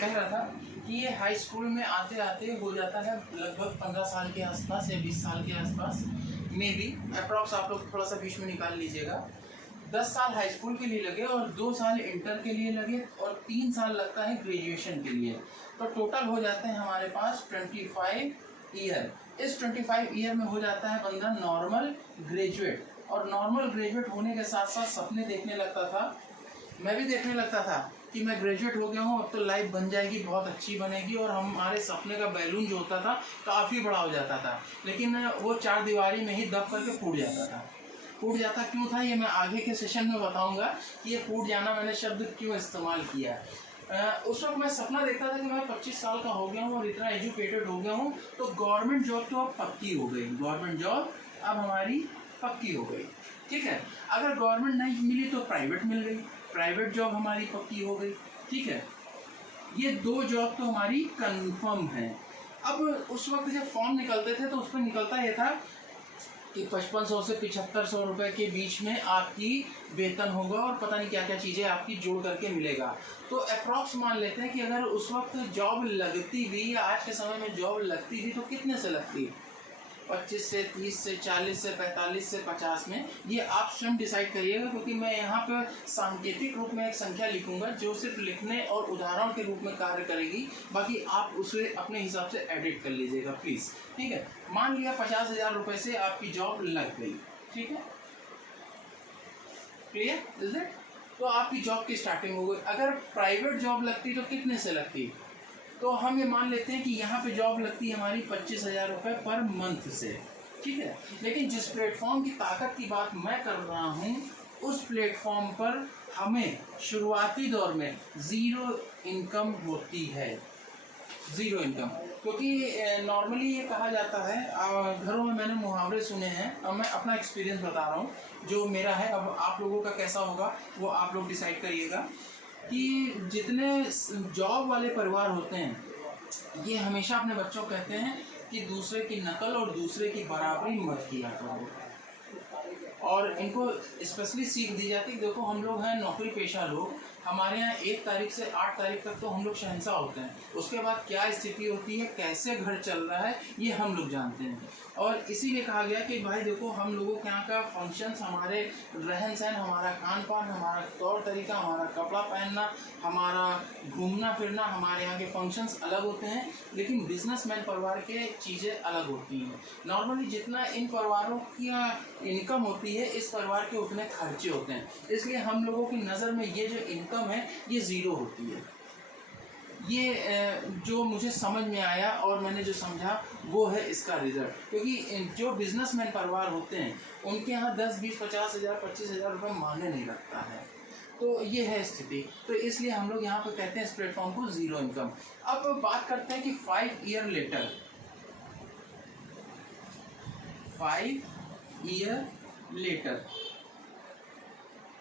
कह रहा था कि ये हाई स्कूल में आते आते हो जाता है लगभग 15 साल के आसपास या 20 साल के आसपास, मे बी अप्रॉक्स। आप लोग थोड़ा सा बीच में निकाल लीजिएगा। 10 साल हाई स्कूल के लिए लगे और 2 साल इंटर के लिए लगे और 3 साल लगता है ग्रेजुएशन के लिए। तो टोटल हो जाते हैं हमारे पास 25 ईयर। इस 25 ईयर में हो जाता है बंदा नॉर्मल ग्रेजुएट। और नॉर्मल ग्रेजुएट होने के साथ साथ सपने देखने लगता था, मैं भी देखने लगता था कि मैं ग्रेजुएट हो गया हूँ, अब तो लाइफ बन जाएगी, बहुत अच्छी बनेगी, और हमारे सपने का बैलून जो होता था काफ़ी बड़ा हो जाता था। लेकिन वो 4 दीवारी में ही दब करके फूट जाता था। फूट जाता क्यों था ये मैं आगे के सेशन में बताऊंगा कि ये फूट जाना मैंने शब्द क्यों इस्तेमाल किया। उस वक्त मैं सपना देखता था कि मैं 25 साल का हो गया हूँ और इतना एजुकेटेड हो गया हूँ, तो गवर्नमेंट जॉब तो अब पक्की हो गई, गवर्नमेंट जॉब अब हमारी पक्की हो गई। ठीक है, अगर गवर्नमेंट नहीं मिली तो प्राइवेट मिल गई, प्राइवेट जॉब हमारी पक्की हो गई। ठीक है, ये 2 जॉब तो हमारी कंफर्म है। अब उस वक्त जब फॉर्म निकलते थे तो उस पर निकलता ये था कि 5500 से 7500 रुपए के बीच में आपकी वेतन होगा और पता नहीं क्या क्या चीज़ें आपकी जोड़ करके मिलेगा। तो अप्रॉक्स मान लेते हैं कि अगर उस वक्त जॉब लगती भी या आज के समय में जॉब लगती भी तो कितने से लगती, 25 से 30 से 40 से 45 से 50 में, ये आप स्वयं डिसाइड करिएगा, क्योंकि मैं यहाँ पर सांकेतिक रूप में एक संख्या लिखूंगा जो सिर्फ लिखने और उदाहरण के रूप में कार्य करेगी, बाकी आप उसे अपने हिसाब से एडिट कर लीजिएगा प्लीज़। ठीक है, मान लिया 50,000 रुपये से आपकी जॉब लग गई। ठीक है, क्लियर इज इट? तो आपकी जॉब की स्टार्टिंग हो गई। अगर प्राइवेट जॉब लगती तो कितने से लगती, तो हम ये मान लेते हैं कि यहाँ पे जॉब लगती है हमारी 25,000 रुपये पर मंथ से। ठीक है, लेकिन जिस प्लेटफॉर्म की ताकत की बात मैं कर रहा हूँ उस प्लेटफॉर्म पर हमें शुरुआती दौर में 0 इनकम होती है, 0 इनकम। क्योंकि नॉर्मली ये कहा जाता है, घरों में मैंने मुहावरे सुने हैं, अब मैं अपना एक्सपीरियंस बता रहा हूँ जो मेरा है। अब आप लोगों का कैसा होगा वो आप लोग डिसाइड करिएगा कि जितने जॉब वाले परिवार होते हैं ये हमेशा अपने बच्चों को कहते हैं कि दूसरे की नकल और दूसरे की बराबरी मत किया करो, और इनको स्पेशली सीख दी जाती है। देखो हम लोग हैं नौकरी पेशा लोग, हमारे यहाँ 1 तारीख से 8 तारीख तक तो हम लोग शहंशाह होते हैं, उसके बाद क्या स्थिति होती है, कैसे घर चल रहा है, ये हम लोग जानते हैं। और इसीलिए कहा गया कि भाई देखो हम लोगों के यहाँ का फंक्शंस, हमारे रहन सहन, हमारा खान पान, हमारा तौर तरीका, हमारा कपड़ा पहनना, हमारा घूमना फिरना, हमारे यहाँ के फंक्शंस अलग होते हैं, लेकिन बिजनेसमैन परिवार के चीज़ें अलग होती हैं। नॉर्मली जितना इन परिवारों की इनकम होती है इस परिवार के उतने खर्चे होते हैं, इसलिए हम लोगों की नज़र में ये जो इनकम है ये 0 होती है। ये जो मुझे समझ में आया और मैंने जो समझा वो है इसका रिजल्ट। क्योंकि जो बिजनेसमैन परिवार होते हैं उनके यहाँ 10, 20, 50,000, 25,000 रुपये मायने नहीं रखता है। तो ये है स्थिति, तो इसलिए हम लोग यहाँ पर कहते हैं इस प्लेटफॉर्म को 0 इनकम। अब बात करते हैं कि 5 year later, 5 year later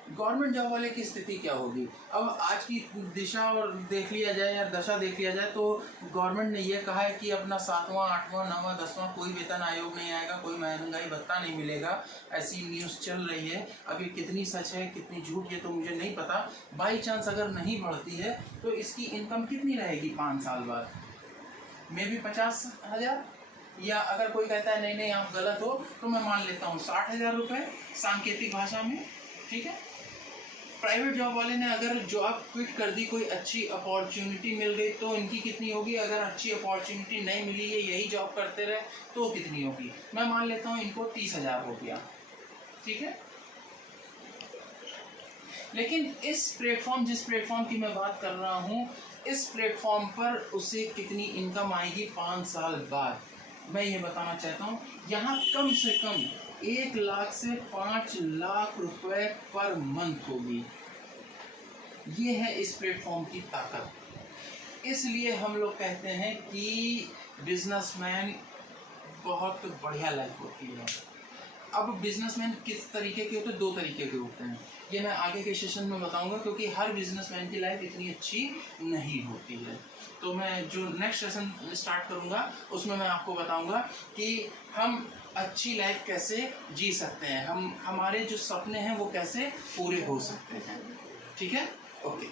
government job वाले की स्थिति क्या होगी। अब आज की दिशा और देख लिया जाए या दशा देख लिया जाए तो गवर्नमेंट ने यह कहा है कि अपना 7वां, 8वां, 9वां, 10वां कोई वेतन आयोग नहीं आएगा, कोई महंगाई भत्ता नहीं मिलेगा, ऐसी न्यूज़ चल रही है। अब ये कितनी सच है कितनी झूठ ये तो मुझे नहीं पता। बाई चांस अगर नहीं बढ़ती है तो इसकी इनकम कितनी रहेगी 5 साल बाद, मे बी 50,000, या अगर कोई कहता है नहीं नहीं आप गलत हो तो मैं मान लेता हूँ 60,000 रुपये सांकेतिक भाषा में। ठीक है, प्राइवेट जॉब वाले ने अगर जॉब क्विट कर दी, कोई अच्छी अपॉर्चुनिटी मिल गई तो इनकी कितनी होगी, अगर अच्छी अपॉर्चुनिटी नहीं मिली है यही जॉब करते रहे तो कितनी होगी, मैं मान लेता हूँ इनको 30,000 हो गया। ठीक है, लेकिन इस प्लेटफॉर्म, जिस प्लेटफॉर्म की मैं बात कर रहा हूँ, इस प्लेटफॉर्म पर उसे कितनी इनकम आएगी 5 साल बाद, मैं ये बताना चाहता हूँ। यहाँ कम से कम 1 लाख से 5 लाख रुपए पर मंथ होगी। ये है इस प्लेटफॉर्म की ताकत। इसलिए हम लोग कहते हैं कि बिजनेसमैन बहुत बढ़िया लाइफ होती है। अब बिजनेसमैन किस तरीके के होते हैं, 2 तरीके के होते हैं, ये मैं आगे के सेशन में बताऊंगा, क्योंकि हर बिजनेसमैन की लाइफ इतनी अच्छी नहीं होती है। तो मैं जो नेक्स्ट सेशन स्टार्ट करूंगा उसमें मैं आपको बताऊंगा कि हम अच्छी लाइफ कैसे जी सकते हैं, हमारे जो सपने हैं वो कैसे पूरे हो सकते हैं। ठीक है, ओके।